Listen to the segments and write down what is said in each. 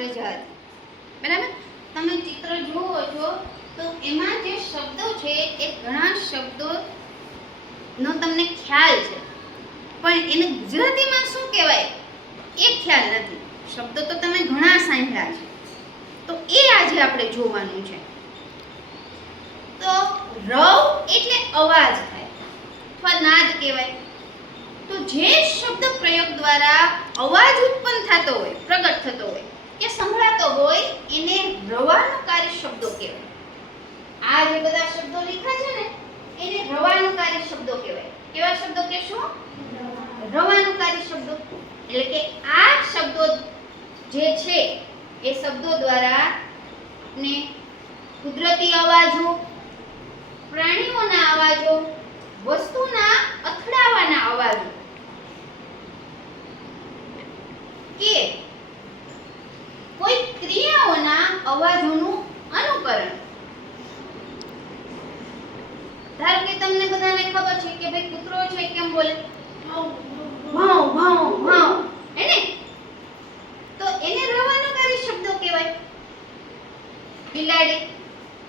રજા હતી. બરાબર? તમે ચિત્ર જુઓ છો તો એમાં જે શબ્દો છે એ ઘણા શબ્દોનો તમને ખ્યાલ છે, પણ એને ગુજરાતીમાં શું કહેવાય એ ખ્યાલ નથી. શબ્દો તો તમે ઘણા સાંભળ્યા છે, તો એ આજે આપણે જોવાનું છે. તો રવ એટલે અવાજ થાય અથવા નાદ કહેવાય. તો જે શબ્દ પ્રયોગ દ્વારા અવાજ ઉત્પન્ન થતો હોય, પ્રગટ થતો હોય કે સંભળાતો હોય એને રવાનુકારી શબ્દો કહેવાય. આ જે બધા શબ્દો લખ્યા છે ને એને રવાનુકારી શબ્દો કહેવાય. કેવા શબ્દો કહેશું? રવાનુકારી શબ્દો. એટલે કે આ શબ્દો જે છે એ શબ્દો દ્વારા ને કુદરતી અવાજો, પ્રાણીઓના અવાજો, વસ્તુના અથડાવાના અવાજો કે કોઈ ક્રિયાઓના અવાજોનું અનુકરણ. ધારો કે તમને બધાને ખબર છે કે ભાઈ કૂતરો છે કેમ બોલે? ભાવ ભાવ ભાવ, હે ને? તો એને રવાનુકારી શબ્દો કહેવાય. બિલાડી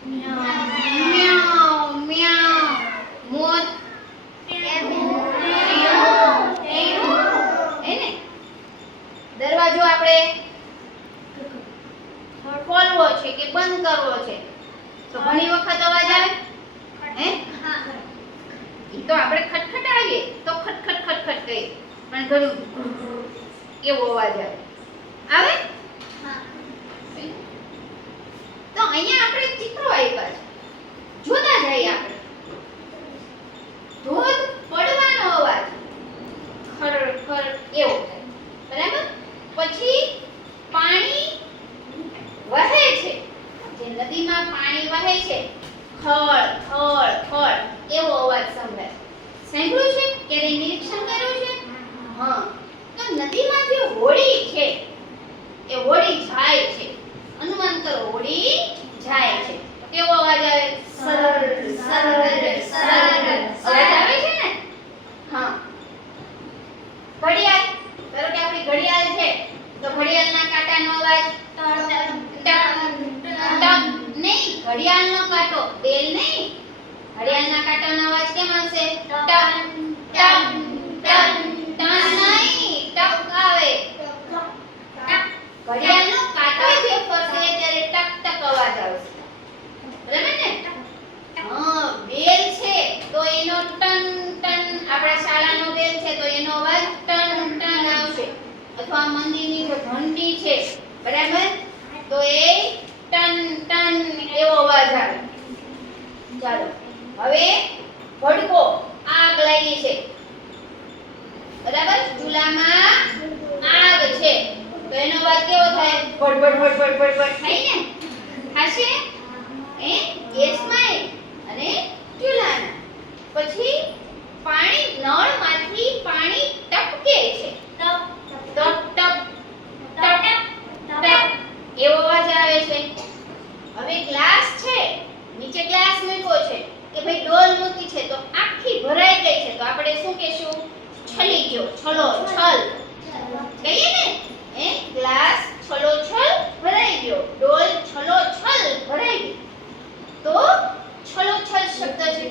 મ્યાઉ મ્યાઉ, મોર એને દરવાજો આપણે ખોલવો છે કે બંધ કરવો છે તો ઘણી વખત અવાજ આવે, હે? ઈ તો આપણે ખટખટાવીએ તો ખટખટ ખટખટ કહીએ, પણ ઘણું એવો અવાજ આવે. તો અહીંયા આપણે ચિત્રો આપ્યા છે, જોતા જઈએ આપણે. ધોધ પડવાનો અવાજ ખર ખર એવો થાય, બરાબર? પછી પાણી વહે છે, જે નદીમાં પાણી વહે છે, ખળ ખળ ખળ એવો અવાજ સંભળાય. સાંભળ્યું છે? ક્યારે નિરીક્ષણ કર્યું છે? હા. તો નદીમાં જે હોડી છે એ હોડી જાય છે, અનુમાન કરો હોડી જાય છે, કેવો અવાજ આવે? સરળ સરળ સરળ અવાજ આવે છે ને? હા. ઘડિયાળ, ધારો કે આપણી ઘડિયાળ છે તો ઘડિયાળના કાંટાનો અવાજ નહીં, ઘડિયાળનો કાંટો, બેલ નહીં. ઘડિયાળના કાંટાનો અવાજ કેમ આવશે? ટક ટક ટક ટન નહીં, ટક આવે. ઘડિયાળનો કાંટો જે ફરશે ત્યારે ટક ટક અવાજ આવશે, બરાબર ને? હા. બેલ છે તો એનો ટન ટન, આપણા શાળાનો બેલ છે તો એનો અવાજ ટન ટન આવશે. અથવા મંદિરની જો ઘંટી છે, બરાબર, તો એ ટન ટન એવો અવાજ આવે. ચાલો હવે ભડકો, આગ લાગી છે, બરાબર? ચૂલામાં આગ છે તો એનો અવાજ કેવો થાય? ભડ ભડ ભડ ભડ ભડ ભડ થાય ને? થાશે? ગેસમાં અને ચૂલાના. પછી પાણી, નળમાંથી પાણી ટપકે છે, ટપ ટપ ટપ ટપ ટપ એવો અવાજ આવે છે. હવે ગ્લાસ છે, નીચે ગ્લાસ મૂક્યો છે કે ભાઈ ડોલ મૂકી છે તો આખી ભરાઈ ગઈ છે તો આપણે શું કહેશું? છલી ગયો, છલો છલ કહીએ ને? ગ્લાસ છલો છલ ભરાઈ ગયો, ડોલ છલો છલ ભરાઈ ગઈ, તો છલો છલ શબ્દ છે.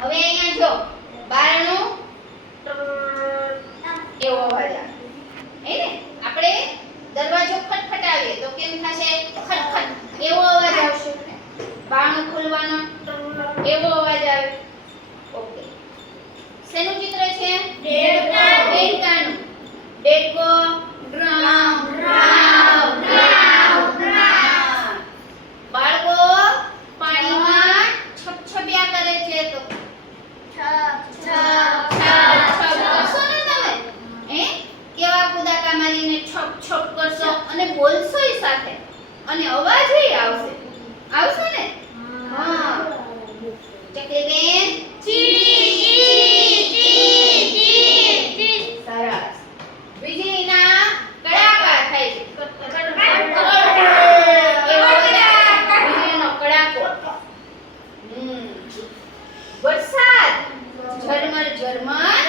હવે અહીંયા જો બારણું એવો અવાજ આવે, હે ને? આપણે દરવાજો ખટખટાવીએ તો કેમ થશે? ખટખટ એવો અવાજ આવશે. બારણું ખોલવાનો એવો અવાજ આવે. ઓકે. શેનું ચિત્ર છે? દેડકાનું. દેડકો ડ્રાવ ડ્રાવ ડ્રાવ ડ્રાવ. બાળકો પાણીમાં છપછપિયા કરે છે તો છપ છપ છપ છપ કરશો ને તમે? કેવા કુદાકા મારીને છપ છપ કરશો અને બોલશો ય સાથે અને અવાજ આવશે. આવશે ને? હા. ચકલી બેન ચીડી ચીડી ચીડી ચીડી. સરસ. વીજળીના કડાકા થાય છે. વીજળીનો કડાકો. વરસાદ, ઝરમર ઝરમર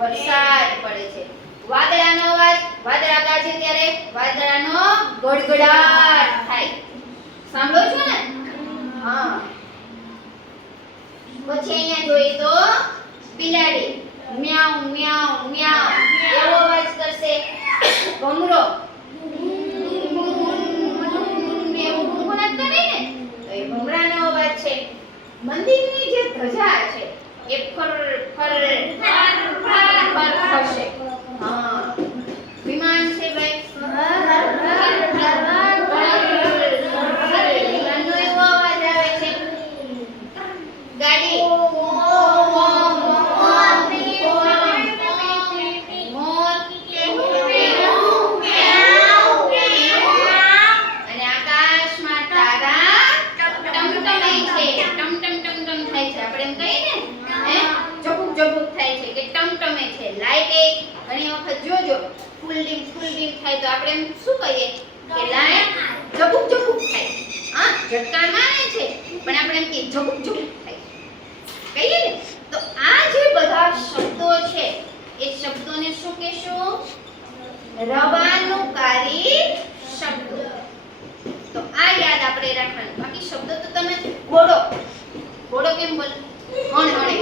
વરસાદ પડે છે. વાદળાનો અવાજ, વાદળા ગાજે ત્યારે વાદળાનો ગડગડાટ થાય. સાંભળો છો ને? હા. પછી અહીંયા જોઈએ તો બિલાડી મ્યાઉ મ્યાઉ મ્યાઉ એવો અવાજ કરશે. ભમરો એવું ગુનગુનાટ કરે ને તો એ ભમરાનો અવાજ છે. મંદિરની જે ધજા છે એ ફર ફર ફર ફરશે. હા. વિમાન છે ભાઈ વિમાનનો એવો અવાજ આવે છે. ગાડી અને આકાશમાં તારા ટમટમે છે. ટમટમ ટમટમ થાય છે. આપણે એમ કહીએ ને હે ઝબુક ઝબુક થાય છે કે ટમટમે છે. લાઈટ એ ઘણી વખત જોજો ફૂલ ડીમ થાય તો આપણે એમ શું કહીએ કે લાઈટ ઝબુક ઝબુક થાય. હા ઝટકા મારે છે પણ આપણે એમ કહીએ ઝબુક ઝબુક થાય કહીએ ને. તો આ જે બધા શબ્દો છે એ શબ્દોને શું કહેશું? રવાનુકારી શબ્દો. તો આ યાદ આપણે રાખવાનું. બાકી શબ્દો તો તમે ઘોડો કેમ બોલો? હણહણે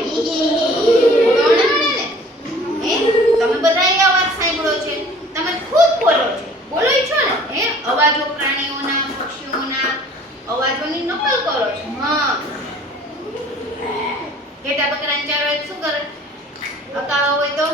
ઘોડો હણહણે ને. તમે બધા એ અવાજ સાંભળ્યો છે. તમે ખુદ બોલો છો ને અવાજો પ્રાણીઓના પક્ષીઓના અવાજોની નકલ કરો છો. હા. ઘેટા બકરાને ચારો શું કરે? અકાવા હોય તો